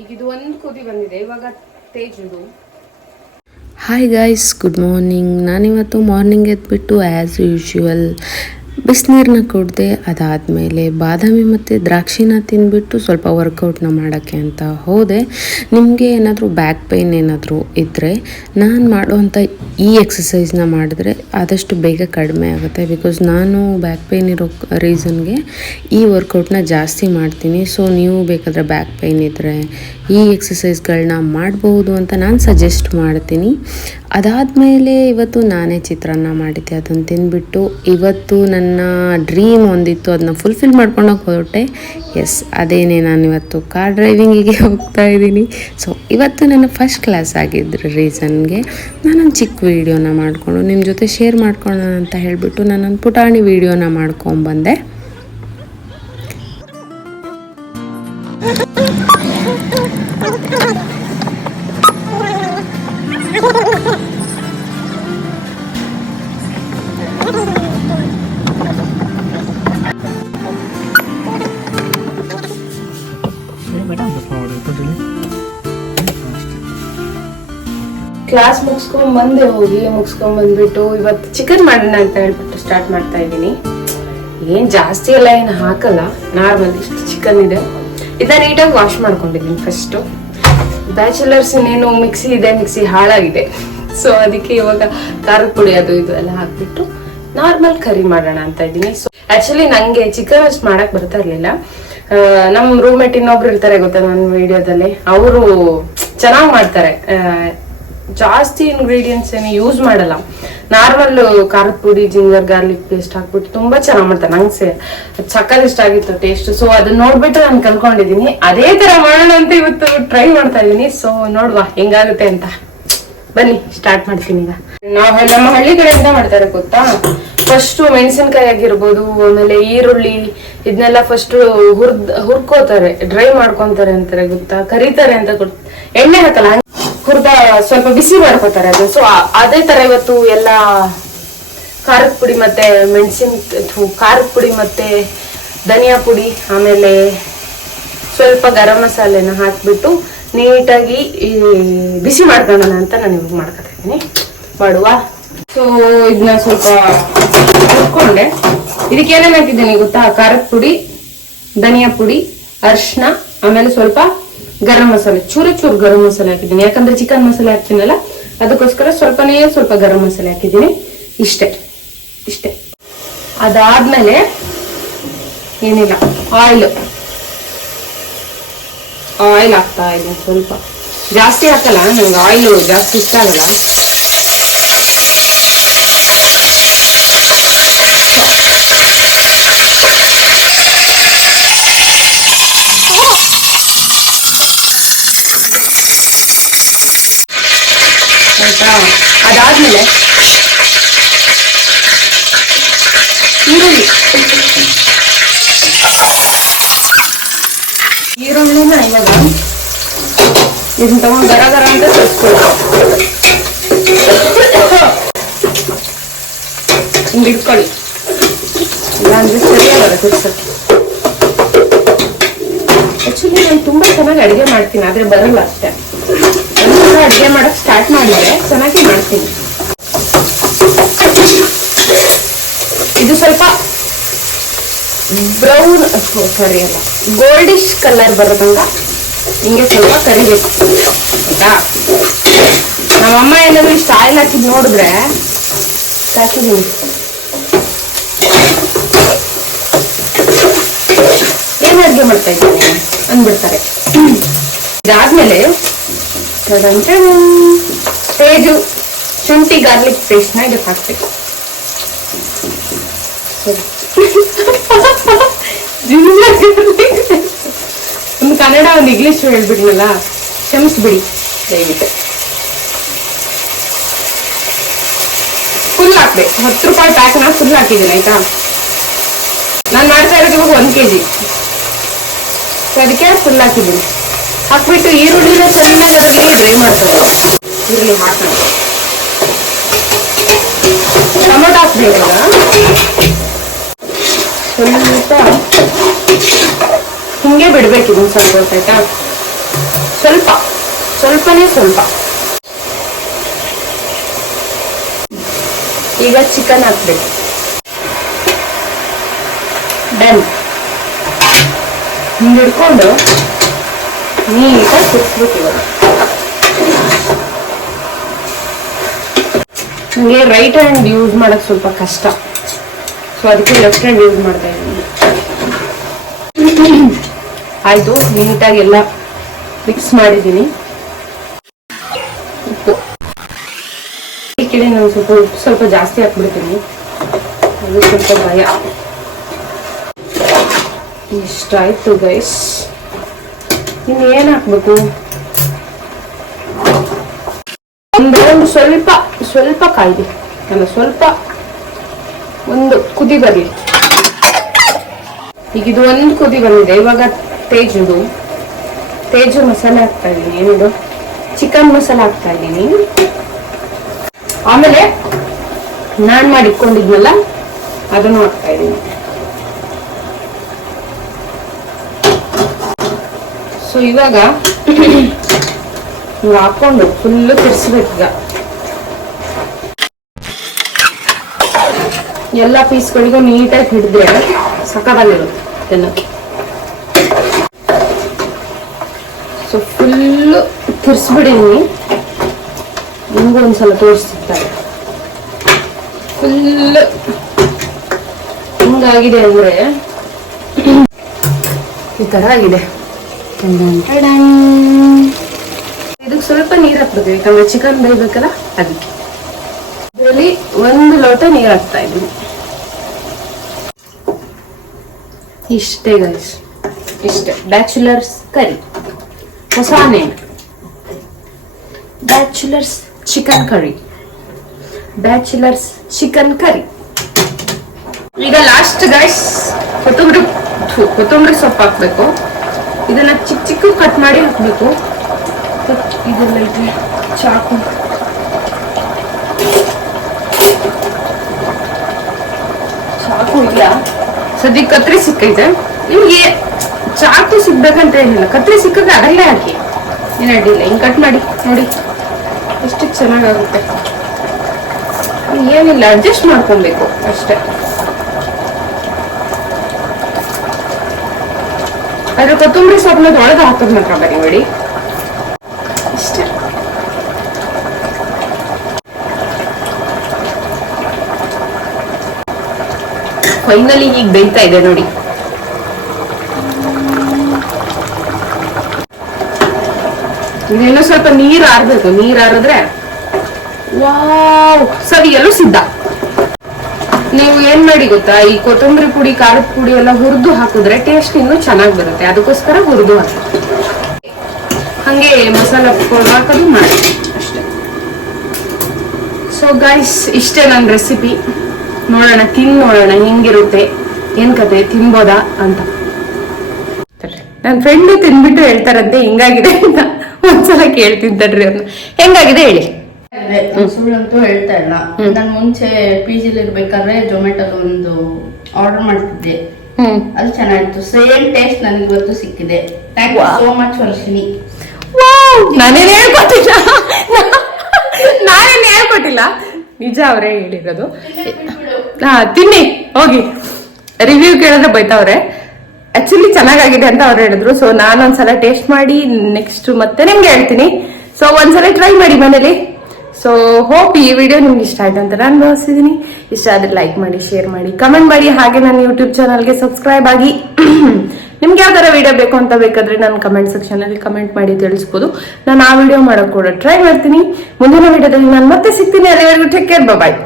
ಈಗ ಇದು ಒಂದು ಕುದಿ ಬಂದಿದೆ, ಇವಾಗ ತೇಜುದು. Hi guys, good morning. ನಾನಿವತ್ತು ಮಾರ್ನಿಂಗ್ ಎದ್ಬಿಟ್ಟು ಆ್ಯಸ್ ಯೂಶ್ವಲ್ ಬಿಸಿನೀರನ್ನ ಕುಡಿದೆ. ಅದಾದಮೇಲೆ ಬಾದಾಮಿ ಮತ್ತು ದ್ರಾಕ್ಷಿನ ತಿಂದ್ಬಿಟ್ಟು ಸ್ವಲ್ಪ ವರ್ಕೌಟ್ನ ಮಾಡೋಕ್ಕೆ ಅಂತ ಹೋದೆ. ನಿಮಗೆ ಏನಾದರೂ ಬ್ಯಾಕ್ ಪೇಯ್ನ್ ಏನಾದರೂ ಇದ್ದರೆ ನಾನು ಮಾಡುವಂಥ ಈ ಎಕ್ಸಸೈಸ್ನ ಮಾಡಿದ್ರೆ ಆದಷ್ಟು ಬೇಗ ಕಡಿಮೆ ಆಗುತ್ತೆ. ಬಿಕಾಸ್ ನಾನು ಬ್ಯಾಕ್ ಪೇಯ್ನ್ ಇರೋ ರೀಸನ್ಗೆ ಈ ವರ್ಕೌಟ್ನ ಜಾಸ್ತಿ ಮಾಡ್ತೀನಿ. ಸೊ ನೀವು ಬೇಕಾದರೆ ಬ್ಯಾಕ್ ಪೇಯ್ನ್ ಇದ್ದರೆ ಈ ಎಕ್ಸಸೈಸ್ಗಳನ್ನ ಮಾಡ್ಬೋದು ಅಂತ ನಾನು ಸಜೆಸ್ಟ್ ಮಾಡ್ತೀನಿ. ಅದಾದಮೇಲೆ ಇವತ್ತು ನಾನೇ ಚಿತ್ರಾನ್ನ ಮಾಡಿದ್ದೆ. ಅದನ್ನು ತಿಂದ್ಬಿಟ್ಟು ಇವತ್ತು ನನ್ನ ಡ್ರೀಮ್ ಒಂದಿತ್ತು, ಅದನ್ನ ಫುಲ್ಫಿಲ್ ಮಾಡ್ಕೊಂಡೋಗಿ ಹೊರಟೆ. ಎಸ್, ಅದೇನೇ, ನಾನಿವತ್ತು ಕಾರ್ ಡ್ರೈವಿಂಗಿಗೆ ಹೋಗ್ತಾ ಇದ್ದೀನಿ. ಸೊ ಇವತ್ತು ನನ್ನ ಫಸ್ಟ್ ಕ್ಲಾಸ್ ಆಗಿದ್ದ ರೀಸನ್ಗೆ ನಾನೊಂದು ಚಿಕ್ಕ ವೀಡಿಯೋನ ಮಾಡಿಕೊಂಡು ನಿಮ್ಮ ಜೊತೆ ಶೇರ್ ಮಾಡ್ಕೊಳ್ಳೋಣ ಅಂತ ಹೇಳಿಬಿಟ್ಟು ನಾನೊಂದು ಪುಟಾಣಿ ವೀಡಿಯೋನ ಮಾಡ್ಕೊಂಬಂದೆ. ಕ್ಲಾಸ್ ಮುಗಿಸ್ಕೊಂಡ್ಬಂದ್ಬಿಟ್ಟು ಇವತ್ತು ಚಿಕನ್ ಮಾಡೋಣ ಅಂತ ಹೇಳ್ಬಿಟ್ಟು ಸ್ಟಾರ್ಟ್ ಮಾಡ್ತಾ ಇದ್ದೀನಿ. ಏನ್ ಜಾಸ್ತಿ ಎಲ್ಲ ಏನು ಹಾಕಲ್ಲ, ನಾರ್ಮಲ್ ಇಷ್ಟು ಚಿಕನ್ ಇದೆ. ಇದನ್ನ ನೀಟಾಗಿ ವಾಶ್ ಮಾಡ್ಕೊಂಡಿದ್ದೀನಿ. ಫಸ್ಟ್ ಬ್ಯಾಚುಲರ್ಸ್ ಇನ್ನೇನು ಮಿಕ್ಸಿ ಇದೆ, ಮಿಕ್ಸಿ ಹಾಳಾಗಿದೆ. ಸೊ ಅದಕ್ಕೆ ಇವಾಗ ಖಾರದ ಪುಡಿ ಅದು ಇದು ಎಲ್ಲ ಹಾಕ್ಬಿಟ್ಟು ನಾರ್ಮಲ್ ಕರಿ ಮಾಡೋಣ ಅಂತ ಇದ್ದೀನಿ. ಸೊ ಆಕ್ಚುಲಿ ನಂಗೆ ಚಿಕನ್ ಅಷ್ಟು ಮಾಡಕ್ ಬರ್ತಾ ಇರ್ಲಿಲ್ಲ. ನಮ್ ರೂಮ್ಮೇಟ್ ಇನ್ನೊಬ್ರು ಇರ್ತಾರೆ ಗೊತ್ತಾ ನನ್ನ ವಿಡಿಯೋದಲ್ಲಿ, ಅವರು ಚೆನ್ನಾಗ್ ಮಾಡ್ತಾರೆ. ಜಾಸ್ತಿ ಇಂಗ್ರೀಡಿಯೆಂಟ್ಸ್ ಏನು ಯೂಸ್ ಮಾಡಲ್ಲ, ನಾರ್ಮಲ್ ಖಾರದ ಪುಡಿ, ಜಿಂಜರ್ ಗಾರ್ಲಿಕ್ ಪೇಸ್ಟ್ ಹಾಕ್ಬಿಟ್ಟು ತುಂಬಾ ಚೆನ್ನಾಗ್ ಮಾಡ್ತಾರೆ. ನಂಗೆ ಸಕ್ಕತ್ ಇಷ್ಟ ಆಗಿತ್ತು ಟೇಸ್ಟ್. ಸೊ ಅದನ್ನ ನೋಡ್ಬಿಟ್ಟು ನಾನು ಕಲ್ಕೊಂಡಿದೀನಿ, ಅದೇ ತರ ಮಾಡೋಣ ಅಂತ ಇವತ್ತು ಟ್ರೈ ಮಾಡ್ತಾ ಇದೀನಿ. ಸೊ ನೋಡುವ ಹೆಂಗಾಗುತ್ತೆ ಅಂತ. ಬನ್ನಿ ಸ್ಟಾರ್ಟ್ ಮಾಡ್ತೀನಿ. ಈಗ ನಮ್ಮ ಹಳ್ಳಿ ಕಡೆ ಎಂತ ಮಾಡ್ತಾರೆ ಗೊತ್ತಾ, ಫಸ್ಟ್ ಮೆಣಸಿನ್ಕಾಯಿ ಆಗಿರ್ಬೋದು, ಆಮೇಲೆ ಈರುಳ್ಳಿ ಇದನ್ನೆಲ್ಲ ಫಸ್ಟ್ ಹುರ್ಕೋತಾರೆ, ಡ್ರೈ ಮಾಡ್ಕೊಂತಾರೆ ಅಂತಾರೆ ಗೊತ್ತಾ, ಕರಿತಾರೆ ಅಂತ ಎಣ್ಣೆ ಹಾಕಲ್ಲ, ಹುರ್ದ ಸ್ವಲ್ಪ ಬಿಸಿ ಮಾಡ್ಕೋತಾರೆ ಅದು. ಸೊ ಅದೇ ತರ ಇವತ್ತು ಎಲ್ಲ ಖಾರದ ಪುಡಿ ಮತ್ತೆ ಖಾರದ ಪುಡಿ ಮತ್ತೆ ಧನಿಯಾ ಪುಡಿ, ಆಮೇಲೆ ಸ್ವಲ್ಪ ಗರಂ ಮಸಾಲೆನ ಹಾಕ್ಬಿಟ್ಟು ನೀಟಾಗಿ ಬಿಸಿ ಮಾಡ್ಕೊಳ್ಳೋಣ ಅಂತ ನಾನು ಇವಾಗ ಮಾಡ್ಕೊತಾ ಇದ್ದೀನಿ. ಮಾಡುವ. ಸೊ ಇದನ್ನ ಸ್ವಲ್ಪ ಹುರ್ಕೊಂಡೆ. ಇದಕ್ಕೆ ಏನೇನ್ ಹಾಕಿದ್ದೀನಿ ಗೊತ್ತಾ, ಖಾರದ ಪುಡಿ, ಧನಿಯಾ ಪುಡಿ, ಅರ್ಶಿನ, ಆಮೇಲೆ ಸ್ವಲ್ಪ ಗರಂ ಮಸಾಲೆ, ಚೂರು ಗರಂ ಮಸಾಲೆ ಹಾಕಿದ್ದೀನಿ. ಯಾಕಂದ್ರೆ ಚಿಕನ್ ಮಸಾಲೆ ಹಾಕ್ತೀನಲ್ಲ, ಅದಕ್ಕೋಸ್ಕರ ಸ್ವಲ್ಪ ಗರಂ ಮಸಾಲೆ ಹಾಕಿದ್ದೀನಿ. ಇಷ್ಟೇ. ಅದಾದ್ಮೇಲೆ ಏನಿಲ್ಲ, ಆಯಿಲ್ ಹಾಕ್ತಾ ಇದ್ದೀನಿ. ಸ್ವಲ್ಪ ಜಾಸ್ತಿ ಹಾಕಲ್ಲ, ನಂಗೆ ಆಯಿಲ್ ಜಾಸ್ತಿ ಇಷ್ಟ ಆಗಲ್ಲ. ಆಯ್ತಾ? ಅದಾದ್ಮೇಲೆ ಈರುಳ್ಳಿನ ಇವಾಗ ಇದನ್ನ ತಗೊಂಡು ಗರ ಅಂತ ತರಿಸ್ಕೊಳ್ಳಿ. ಹಿಂಗೆ ಇಟ್ಕೊಳ್ಳಿ, ಇಲ್ಲ ಅಂದ್ರೆ ಸರಿಯಾಗಲ್ಲ ತರಿಸಕ್ಕೆ. ಆಕ್ಚುಲಿ ನಾನು ತುಂಬಾ ಚೆನ್ನಾಗಿ ಅಡುಗೆ ಮಾಡ್ತೀನಿ, ಆದ್ರೆ ಬರಲ್ಲ ಅಷ್ಟೇ. ಒಂದ್ಸಲ ಅಡುಗೆ ಮಾಡಕ್ ಸ್ಟಾರ್ಟ್ ಮಾಡಿದ್ರೆ ಚೆನ್ನಾಗಿ ಮಾಡ್ತೀನಿ. ಇದು ಸ್ವಲ್ಪ ಬ್ರೌನ್ ಗೋಲ್ಡಿಶ್ ಕಲರ್ ಬರೋದಂಗ ಹಿಂಗೆ ಸ್ವಲ್ಪ ಕರಿಬೇಕು ಆಯ್ತಾ. ನಮ್ಮಮ್ಮ ಏನಾದ್ರು ಇಷ್ಟು ಆಯಿಲ್ ಹಾಕಿದ್ ನೋಡಿದ್ರೆ ಹಾಕಿದೀನಿ, ಏನ್ ಅಡುಗೆ ಮಾಡ್ತಾ ಇದ್ದೀನಿ ಅಂದ್ಬಿಡ್ತಾರೆ. ಇದಾದ್ಮೇಲೆ ತೇಜು ಶುಂಠಿ ಗಾರ್ಲಿಕ್ ಪೇಸ್ಟ್ನ ಇದಕ್ಕೆ ಹಾಕ್ಬೇಕು. ಒಂದು ಕನ್ನಡ ಒಂದು ಇಂಗ್ಲಿಷ್ ಹೇಳ್ಬಿಡ್ನಲ್ಲ, ಕ್ಷಮಿಸ್ಬಿಡಿ ದಯವಿಟ್ಟು. ಫುಲ್ ಹಾಕ್ಬೇಕು, 10 ರೂಪಾಯಿ ಪ್ಯಾಕ್ನ ಫುಲ್ ಹಾಕಿದ್ದೀನಿ ಆಯ್ತಾ. ನಾನು ಮಾಡ್ತಾ ಇರೋದು ಇವಾಗ 1 kg, ಅದಕ್ಕೆ ಫುಲ್ ಹಾಕಿದ್ದೀನಿ. ಹಾಕ್ಬಿಟ್ಟು ಈರುಳ್ಳಿನ ಚೆನ್ನಾಗಿ ಡ್ರೈ ಮಾಡ್ತಾರೆ. ಈರುಳ್ಳಿ ಹಾಕೋಣ, ಟೊಮೊಟೊ ಹಾಕ್ಬೇಕು. ಸ್ವಲ್ಪ ಹಿಂಗೆ ಬಿಡ್ಬೇಕು ಇದನ್ನ ಸ್ವಲ್ಪ ಆಯ್ತಾ. ಸ್ವಲ್ಪನೇ ಸ್ವಲ್ಪ. ಈಗ ಚಿಕನ್ ಹಾಕ್ಬೇಕು. ಡನ್. ಹಿಂಗೆ ಹಿಡ್ಕೊಂಡು ನೀಟಾಗಿ ಕುದಿಸ್ಬೇಕು. ಇವಾಗ ನನಗೆ ರೈಟ್ ಹ್ಯಾಂಡ್ ಯೂಸ್ ಮಾಡಕ್ ಸ್ವಲ್ಪ ಕಷ್ಟ, ಸೊ ಅದಕ್ಕೆ ಲೆಫ್ಟ್ ಹ್ಯಾಂಡ್ ಯೂಸ್ ಮಾಡ್ತಾ ಇದ್ದೀನಿ. ಆಯ್ತು, ನೀಟಾಗಿ ಎಲ್ಲ ಮಿಕ್ಸ್ ಮಾಡಿದ್ದೀನಿ. ಉಪ್ಪು ಈ ಕಡೆ ನಾನು ಸ್ವಲ್ಪ ಜಾಸ್ತಿ ಹಾಕ್ಬಿಡ್ತೀನಿ, ಅದು ಸ್ವಲ್ಪ ಭಯ. ಇಷ್ಟಾಯ್ತು ಗೈಸ್. ಇನ್ನು ಏನ್ ಹಾಕ್ಬೇಕು? ಒಂದು ಸ್ವಲ್ಪ ಕಾಯ್ದೆ ಅಲ್ಲ, ಒಂದು ಕುದಿ ಬರಲಿ. ಈಗ ಇದು ಒಂದು ಕುದಿ ಬಂದಿದೆ. ಇವಾಗ ತೇಜು ಮಸಾಲೆ ಹಾಕ್ತಾ ಇದ್ದೀನಿ. ಏನಿದು ಚಿಕನ್ ಮಸಾಲೆ ಹಾಕ್ತಾ ಇದ್ದೀನಿ. ಆಮೇಲೆ ನಾನ್ ಮಾಡಿಟ್ಕೊಂಡಿದ್ನಲ್ಲ ಅದನ್ನು ಹಾಕ್ತಾ ಇದ್ದೀನಿ. ಸೊ ಇವಾಗ ಹಾಕೊಂಡು ಫುಲ್ಲು ತಿರ್ಸ್ಬೇಕು. ಈಗ ಎಲ್ಲ ಪೀಸ್ಗಳಿಗೂ ನೀಟಾಗಿ ಹಿಡಿದ್ರೆ ಸಕ್ಕತ್ತಾಗಿರುತ್ತೆ ತಿನ್ನಕ್ಕೆ. ಸೊ ಫುಲ್ಲು ತಿರ್ಸ್ಬಿಡಿದೀನಿ. ನಿಮ್ಗೂ ಒಂದ್ಸಲ ತೋರಿಸ್ತಿರ್ತಾರೆ. ಫುಲ್ ಹಿಂಗಾಗಿದೆ ಅಂದ್ರೆ ಈ ತರ ಆಗಿದೆ. ಇದಕ್ಕೆ ಸ್ವಲ್ಪ ನೀರು ಹಾಕ್ಬೇಕು, ಯಾಕಂದ್ರೆ ಚಿಕನ್ ಬೇಯಬೇಕಲ್ಲ ಅದಕ್ಕೆ. ಇದರಲ್ಲಿ 1 ಲೋಟ ನೀರು ಹಾಕ್ತಾ ಇದ್ದೀನಿ. ಇಷ್ಟೇ ಗೈಸ್, ಇಷ್ಟೇ. ಬ್ಯಾಚುಲರ್ಸ್ ಕರಿ, ಹೊಸ ನೇಮ್. Bachelors chicken curry. ಈಗ ಲಾಸ್ಟ್ ಗೈಸ್ ಕೊತ್ತಂಬರಿ ಸೊಪ್ಪು ಹಾಕ್ಬೇಕು. ಇದನ್ನ ಚಿಕ್ಕ ಕಟ್ ಮಾಡಿ ಹಾಕ್ಬೇಕು. ಇದೆಲ್ಲ ಇದೆ ಚಾಕು. ಇಲ್ಲ ಸದ್ಯಕ್ಕೆ ಕತ್ರಿ ಸಿಕ್ಕೈತೆ. ನಿಮ್ಗೆ ಚಾಕು ಸಿಗ್ಬೇಕಂತ ಏನಿಲ್ಲ, ಕತ್ರಿ ಸಿಕ್ಕಾಗ ಅದಲ್ಲೇ ಹಾಕಿ, ಏನು ಅಡ್ಡಿಲ್ಲ. ಹಿಂಗೆ ಕಟ್ ಮಾಡಿ ನೋಡಿ ಎಷ್ಟು ಚೆನ್ನಾಗಾಗುತ್ತೆ. ಏನಿಲ್ಲ, ಅಡ್ಜಸ್ಟ್ ಮಾಡ್ಕೊಬೇಕು ಅಷ್ಟೇ. ಅದ್ರ ಕೊತ್ತಂಬರಿ ಸೊಪ್ಪನ್ನ ಒಳಗೆ ಹಾಕೋದ್ ಮಾತ್ರ ಬರೀಬೇಡಿ ಇಷ್ಟೇ. ಫೈನಲಿ ಈಗ ಬೇಯ್ತಾ ಇದೆ ನೋಡಿ. ಇನ್ನೇನೋ ಸ್ವಲ್ಪ ನೀರು ಆರ್ಬೇಕು. ನೀರು ಆರಿದ್ರೆ ವಾವ್, ಸರಿ ಎಲ್ಲೂ ಸಿದ್ಧ. ನೀವು ಏನ್ ಮಾಡಿ ಗೊತ್ತಾ, ಈ ಕೊತ್ತಂಬರಿ ಪುಡಿ, ಖಾರದ ಪುಡಿ ಎಲ್ಲ ಹುರಿದು ಹಾಕಿದ್ರೆ ಟೇಸ್ಟ್ ಇನ್ನೂ ಚೆನ್ನಾಗಿ ಬರುತ್ತೆ. ಅದಕ್ಕೋಸ್ಕರ ಹುರಿದು ಹಾಕಿ, ಹಂಗೆ ಮಸಾಲ ಹಾಕೋದು ಮಾಡಿ ಅಷ್ಟೇ. ಸೊ ಗೈಸ್, ಇಷ್ಟೇ ನನ್ನ ರೆಸಿಪಿ. ನೋಡೋಣ, ನೋಡೋಣ ಹೆಂಗಿರುತ್ತೆ, ಏನ್ ಕತೆ, ತಿನ್ಬೋದಾ ಅಂತ. ನನ್ನ ಫ್ರೆಂಡ್ ತಿನ್ಬಿಟ್ಟು ಹೇಳ್ತಾರಂತೆ ಹಿಂಗಾಗಿದೆ ಅಂತ. ಒಂದ್ಸಲ ಕೇಳ್ತಿದ್ದರ್ರಿ ಅವ್ರನ್ನ, ಹೆಂಗಾಗಿದೆ ಹೇಳಿ. ಸುಳ್ಳಂತೂ ಹೇಳ್ತಾ ಇಲ್ಲ. ನಾನು ಮುಂಚೆ PG ಇರ್ಬೇಕಾದ್ರೆ ಜೊಮ್ಯಾಟೊದಲ್ಲಿ ಒಂದು ಆರ್ಡರ್ ಮಾಡ್ತಿದ್ದೆ. ಅದು ಚೆನ್ನಾಗಿತ್ತು. ಸೇಮ್ ಟೇಸ್ಟ್ ನನಗೆ ಇವತ್ತು ಸಿಕ್ಕಿದೆ. Thank you so much Varshini. ನಾನೇನ್ ಹೇಳ್ಕೊಟ್ಟಿಲ್ಲ, ನಿಜ ಅವರೇ ಹೇಳಿರೋದು. ತಿನ್ನಿ ಹೋಗಿ. ರಿವ್ಯೂ ಕೇಳಿದ್ರೆ ಬೈತಾವ್ರೆ. ಆಕ್ಚುಲಿ ಚೆನ್ನಾಗಾಗಿದೆ ಅಂತ ಅವ್ರು ಹೇಳಿದ್ರು. ಸೊ ನಾನೊಂದ್ಸಲ ಟೇಸ್ಟ್ ಮಾಡಿ ನೆಕ್ಸ್ಟ್ ಮತ್ತೆ ನಿಮ್ಗೆ ಹೇಳ್ತೀನಿ. ಸೊ ಒಂದ್ಸಲ ಟ್ರೈ ಮಾಡಿ ಮನೇಲಿ. ಸೊ ಹೋಪ್ ಈ ವಿಡಿಯೋ ನಿಮ್ಗೆ ಇಷ್ಟ ಆಯ್ತು ಅಂತ ನಾನು ಭಾವಿಸಿದೀನಿ. ಇಷ್ಟ ಆದ್ರೆ ಲೈಕ್ ಮಾಡಿ, ಶೇರ್ ಮಾಡಿ, ಕಮೆಂಟ್ ಮಾಡಿ. ಹಾಗೆ ನನ್ನ ಯೂಟ್ಯೂಬ್ ಚಾನಲ್ಗೆ ಸಬ್ಸ್ಕ್ರೈಬ್ ಆಗಿ. ನಿಮ್ಗೆ ಯಾವ ತರ ವಿಡಿಯೋ ಬೇಕು ಅಂತ ಬೇಕಾದ್ರೆ ನಾನು ಕಮೆಂಟ್ ಸೆಕ್ಷನ್ ಅಲ್ಲಿ ಕಮೆಂಟ್ ಮಾಡಿ ತಿಳಿಸ್ಬೋದು. ನಾನು ಆ ವಿಡಿಯೋ ಮಾಡೋಕೆ ಕೂಡ ಟ್ರೈ ಮಾಡ್ತೀನಿ. ಮುಂದಿನ ವಿಡಿಯೋದಲ್ಲಿ ನಾನು ಮತ್ತೆ ಸಿಗ್ತೀನಿ. ಅಲ್ಲಿವರೆಗೂ ಟೇಕ್ ಕೇರ್, ಬಾಯ್.